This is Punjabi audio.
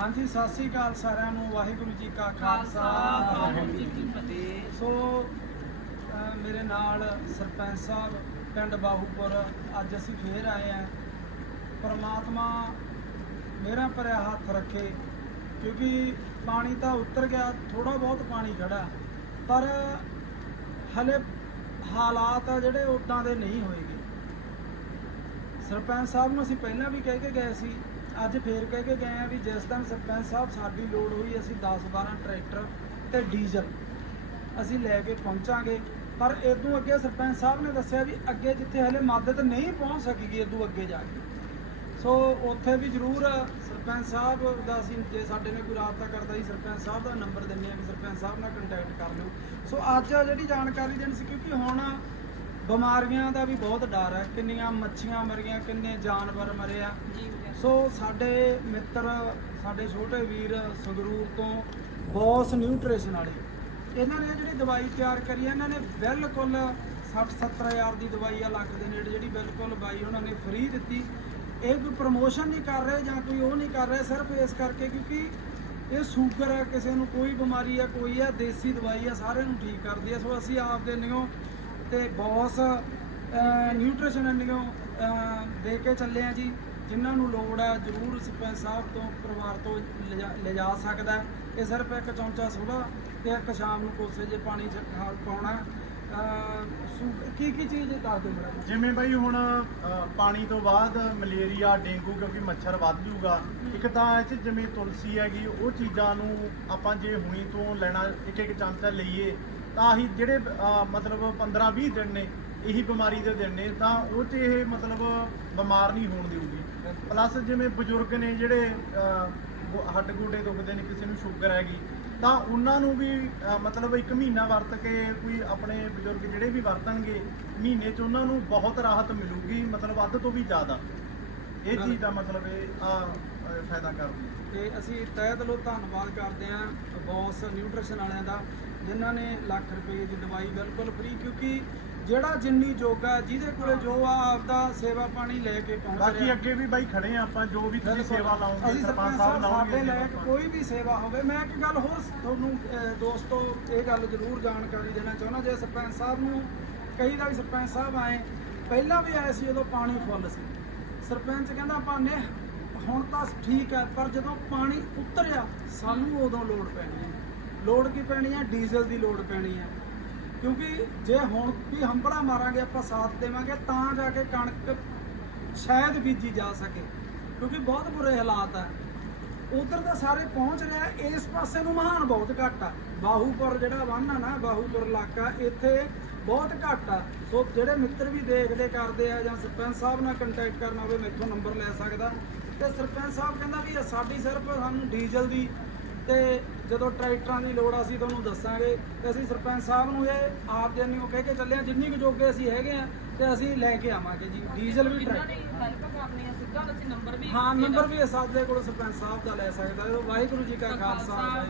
ਹਾਂਜੀ ਸਤਿ ਸ੍ਰੀ ਅਕਾਲ ਸਾਰਿਆਂ ਨੂੰ। ਵਾਹਿਗੁਰੂ ਜੀ ਕਾ ਖਾਲਸਾ। ਵਾਹਿਗੁਰੂ ਜੀ ਕੀ ਫਤਿਹ। ਸੋ ਮੇਰੇ ਨਾਲ ਸਰਪੰਚ ਸਾਹਿਬ ਪਿੰਡ ਬਾਹੂਪੁਰ ਅੱਜ ਅਸੀਂ ਫੇਰ ਆਏ ਆ ਪਰਮਾਤਮਾ ਮੇਰਾ ਭਰਿਆ ਹੱਥ ਰੱਖੇ ਕਿਉਂਕਿ ਪਾਣੀ ਤਾਂ ਉਤਰ ਗਿਆ ਥੋੜਾ ਬਹੁਤ ਪਾਣੀ ਖੜਾ ਪਰ ਹਲੇ ਹਾਲਾਤ ਆ ਜਿਹੜੇ ਉਦਾਂ ਦੇ ਨਹੀਂ ਹੋਏਗੇ। ਸਰਪੰਚ ਸਾਹਿਬ ਨੂੰ ਅਸੀਂ ਪਹਿਲਾਂ ਵੀ ਕਹਿ ਕੇ ਗਏ ਸੀ ਅੱਜ ਫੇਰ ਕਹਿ ਕੇ ਗਏ ਆ ਵੀ ਜਿਸ ਦਿਨ ਸਰਪੰਚ ਸਾਹਿਬ ਸਾਡੀ ਲੋੜ ਹੋਈ, ਅਸੀਂ 10 12 ਟਰੈਕਟਰ ਤੇ ਡੀਜ਼ਲ ਅਸੀਂ ਲੈ ਕੇ ਪਹੁੰਚਾਂਗੇ। ਪਰ ਇਦੋਂ ਅੱਗੇ ਸਰਪੰਚ ਸਾਹਿਬ ਨੇ ਦੱਸਿਆ ਵੀ ਅੱਗੇ ਜਿੱਥੇ ਹਲੇ ਮਦਦ ਨਹੀਂ ਪਹੁੰਚ ਸਕੇਗੀ ਇਦੋਂ ਅੱਗੇ ਜਾ ਕੇ। ਸੋ ਉੱਥੇ ਵੀ ਜ਼ਰੂਰ ਸਰਪੰਚ ਸਾਹਿਬ ਦਾ ਅਸੀਂ, ਜੇ ਸਾਡੇ ਨੇ ਕੋਈ ਰਾਬਤਾ ਕਰਦਾ ਸੀ ਸਰਪੰਚ ਸਾਹਿਬ ਦਾ ਨੰਬਰ ਦਿੰਦੇ ਆ ਵੀ ਸਰਪੰਚ ਸਾਹਿਬ ਨਾਲ ਕੰਟੈਕਟ ਕਰ ਲਿਓ। ਸੋ ਅੱਜ ਜਿਹੜੀ ਜਾਣਕਾਰੀ ਦੇਣੀ ਸੀ, ਕਿਉਂਕਿ ਹੁਣ ਬਿਮਾਰੀਆਂ ਦਾ ਵੀ ਬਹੁਤ ਡਰ ਹੈ। ਕਿੰਨੀਆਂ ਮੱਛੀਆਂ ਮਰੀਆਂ ਕਿੰਨੇ ਜਾਨਵਰ ਮਰੇ ਆ। ਸੋ ਸਾਡੇ ਮਿੱਤਰ ਸਾਡੇ ਛੋਟੇ ਵੀਰ ਸੰਗਰੂਰ ਤੋਂ ਬੌਸ ਨਿਊਟ੍ਰੀਸ਼ਨ ਵਾਲੇ ਇਹਨਾਂ ਨੇ ਜਿਹੜੀ ਦਵਾਈ ਤਿਆਰ ਕਰੀ ਹੈ ਇਹਨਾਂ ਨੇ ਬਿਲਕੁਲ 60 70 ਹਜ਼ਾਰ ਦੀ ਦਵਾਈ ਆ ਲੱਖ ਦੇ ਨੇੜੇ ਜਿਹੜੀ ਬਿਲਕੁਲ ਬਾਈ ਉਹਨਾਂ ਨੇ ਫ੍ਰੀ ਦਿੱਤੀ। ਇਹ ਕੋਈ ਪ੍ਰਮੋਸ਼ਨ ਨਹੀਂ ਕਰ ਰਹੇ ਜਾਂ ਕੋਈ ਉਹ ਨਹੀਂ ਕਰ ਰਹੇ ਸਿਰਫ ਇਸ ਕਰਕੇ ਕਿਉਂਕਿ ਇਹ ਸ਼ੂਗਰ ਹੈ ਕਿਸੇ ਨੂੰ ਕੋਈ ਬਿਮਾਰੀ ਹੈ ਕੋਈ ਹੈ ਦੇਸੀ ਦਵਾਈ ਹੈ ਸਾਰਿਆਂ ਨੂੰ ਠੀਕ ਕਰਦੀ ਹੈ। ਸੋ ਅਸੀਂ ਆਪ ਦੇ ਨਿਓ ਤੇ ਬੌਸ ਨਿਊਟ੍ਰੀਸ਼ਨ ਨਿਓ ਦੇ ਕੇ ਚੱਲੇ ਆ ਜੀ। ਜਿਨ੍ਹਾਂ ਨੂੰ ਲੋੜ ਹੈ ਜਰੂਰ ਸਰਪੰਚ ਸਾਹਿਬ ਤੋਂ ਪਰਿਵਾਰ ਤੋਂ ਲਿਜਾ- ਸਕਦਾ। ਇਹ ਸਿਰਫ ਇੱਕ ਚਮਚਾ ਸੋਡਾ ਤੇ ਇੱਕ ਸ਼ਾਮ ਨੂੰ ਕੋਸੇ ਜੇ ਪਾਣੀ ਚ ਪਾਉਣਾ ਕੀ ਕੀ ਚੀਜ਼ ਦੱਸ ਦਿਓ ਮੇਰਾ ਜਿਵੇਂ ਬਈ ਹੁਣ ਪਾਣੀ ਤੋਂ ਬਾਅਦ ਮਲੇਰੀਆ ਡੇਂਗੂ ਕਿਉਂਕਿ ਮੱਛਰ ਵੱਧ ਜੂਗਾ ਇੱਕ ਤਾਂ ਇਹ 'ਚ ਜਿਵੇਂ ਤੁਲਸੀ ਹੈਗੀ ਉਹ ਚੀਜ਼ਾਂ ਨੂੰ ਆਪਾਂ ਜੇ ਹੁਣੀ ਤੋਂ ਲੈਣਾ ਇੱਕ ਇੱਕ ਚਮਚਾ ਲਈਏ ਤਾਂ ਆਹੀ ਜਿਹੜੇ ਮਤਲਬ 15 20 ਦਿਨ ਨੇ ਇਹੀ ਬਿਮਾਰੀ ਦੇ ਦਿਨ ਨੇ ਤਾਂ ਉਹ 'ਚ ਇਹ ਮਤਲਬ ਬਿਮਾਰ ਨਹੀਂ ਹੋਣ ਦੇਊਗੀ। ਪਲੱਸ ਜਿਵੇਂ ਬਜ਼ੁਰਗ ਨੇ ਜਿਹੜੇ ਅ, ਹੱਡ ਗੋਡੇ ਦੁਖਦੇ ਨੇ ਕਿਸੇ ਨੂੰ ਸ਼ੂਗਰ ਹੈਗੀ ਤਾਂ ਉਹਨਾਂ ਨੂੰ ਵੀ ਮਤਲਬ ਇੱਕ ਮਹੀਨਾ ਵਰਤ ਕੇ ਕੋਈ ਆਪਣੇ ਬਜ਼ੁਰਗ ਜਿਹੜੇ ਵੀ ਵਰਤਣਗੇ ਮਹੀਨੇ 'ਚ ਉਹਨਾਂ ਨੂੰ ਬਹੁਤ ਰਾਹਤ ਮਿਲੂਗੀ ਮਤਲਬ ਅੱਧ ਤੋਂ ਵੀ ਜ਼ਿਆਦਾ। ਇਹ ਚੀਜ਼ ਦਾ ਮਤਲਬ ਇਹ ਆ ਫਾਇਦਾ ਕਰਦੀ ਹੈ ਤੇ ਅਸੀਂ ਤਹਿ ਦਿਲੋਂ ਧੰਨਵਾਦ ਕਰਦੇ ਹਾਂ ਬੌਸ ਨਿਊਟ੍ਰੀਸ਼ਨ ਵਾਲਿਆਂ ਦਾ ਜਿਨ੍ਹਾਂ ਨੇ ਲੱਖ ਰੁਪਏ ਦੀ ਦਵਾਈ ਬਿਲਕੁਲ ਫ੍ਰੀ ਕਿਉਂਕਿ ਜਿਹੜਾ ਜਿੰਨੀ ਜੋਗਾ ਜਿਹਦੇ ਕੋਲੇ ਜੋ ਆ ਆਪਦਾ ਸੇਵਾ ਪਾਣੀ ਲੈ ਕੇ ਪਹੁੰਚ ਬਾਕੀ ਰਿਹਾ। ਅੱਗੇ ਵੀ ਬਾਈ ਖੜੇ ਆ ਆਪਾਂ ਜੋ ਵੀ ਤੁਸੀਂ। ਸੇਵਾ ਲਾਓਗੇ ਅਸੀਂ ਸਰਪੰਚ ਸਾਹਿਬ ਸਾਡੇ ਲਾਇਕ ਕੋਈ ਵੀ ਸੇਵਾ ਹੋਵੇ ਮੈਂ ਇੱਕ ਗੱਲ ਹੋਰ ਤੁਹਾਨੂੰ ਦੋਸਤੋ ਇਹ ਗੱਲ ਜ਼ਰੂਰ ਜਾਣਕਾਰੀ ਦੇਣਾ ਚਾਹੁੰਦਾ ਜੇ ਸਰਪੰਚ ਸਾਹਿਬ ਨੂੰ ਕਈ ਦਾ ਵੀ ਸਰਪੰਚ ਸਾਹਿਬ ਆਏ ਪਹਿਲਾਂ ਵੀ ਆਏ ਸੀ ਜਦੋਂ ਪਾਣੀ ਫੁੱਲ ਸੀ। ਸਰਪੰਚ ਕਹਿੰਦਾ ਭਾਨੇ ਹੁਣ ਤਾਂ ਠੀਕ ਹੈ ਪਰ ਜਦੋਂ ਪਾਣੀ ਉਤਰਿਆ, ਸਾਨੂੰ ਉਦੋਂ ਲੋੜ ਪੈਣੀ ਹੈ ਲੋੜ ਕੀ ਪੈਣੀ ਹੈ ਡੀਜ਼ਲ ਦੀ ਲੋੜ ਪੈਣੀ ਹੈ ਕਿਉਂਕਿ ਜੇ ਹੁਣ ਵੀ ਹੰਬੜਾ ਮਾਰਾਂਗੇ, ਆਪਾਂ ਸਾਥ ਦੇਵਾਂਗੇ, ਤਾਂ ਜਾ ਕੇ ਕਣਕ ਸ਼ਾਇਦ ਬੀਜੀ ਜਾ ਸਕੇ। ਕਿਉਂਕਿ ਬਹੁਤ ਬੁਰੇ ਹਾਲਾਤ ਆ। ਉਧਰ ਤਾਂ ਸਾਰੇ ਪਹੁੰਚ ਰਿਹਾ ਇਸ ਪਾਸੇ ਨੂੰ ਮਹਾਨ ਬਹੁਤ ਘੱਟ ਆ। ਬਾਹੂਪੁਰ ਜਿਹੜਾ ਵੰਨ ਆ ਨਾ, ਬਾਹੂਪੁਰ ਇਲਾਕਾ, ਇੱਥੇ ਬਹੁਤ ਘੱਟ ਆ। ਸੋ ਜਿਹੜੇ ਮਿੱਤਰ ਵੀ ਦੇਖਦੇ ਕਰਦੇ ਆ ਜਾਂ ਸਰਪੰਚ ਸਾਹਿਬ ਨਾਲ ਕੰਟੈਕਟ ਕਰਨਾ ਹੋਵੇ ਮੈਥੋਂ ਨੰਬਰ ਲੈ ਸਕਦਾ। ਤੇ ਸਰਪੰਚ ਸਾਹਿਬ ਕਹਿੰਦਾ ਵੀ ਇਹ ਸਾਡੀ ਸਿਰਫ ਸਾਨੂੰ ਡੀਜ਼ਲ ਦੀ ਤੇ ਜਦੋਂ ਟਰੈਕਟਰਾਂ ਦੀ ਲੋੜ ਆ, ਅਸੀਂ ਤੁਹਾਨੂੰ ਦੱਸਾਂਗੇ। ਤੇ ਅਸੀਂ ਸਰਪੰਚ ਸਾਹਿਬ ਨੂੰ ਇਹ ਆਪ ਦੇ ਨੂੰ ਕਹਿ ਕੇ ਚੱਲੇ ਆ ਜਿੰਨੀ ਕੁ ਜੋਗੇ ਅਸੀਂ ਹੈਗੇ ਆ ਤੇ ਅਸੀਂ ਲੈ ਕੇ ਆਵਾਂਗੇ ਜੀ। ਡੀਜ਼ਲ ਵੀ ਹਾਂ ਨੰਬਰ ਵੀ ਸਾਡੇ ਕੋਲ ਸਰਪੰਚ ਸਾਹਿਬ ਦਾ ਲੈ ਸਕਦਾ। ਵਾਹਿਗੁਰੂ ਜੀ ਕਾ ਖਾਲਸਾ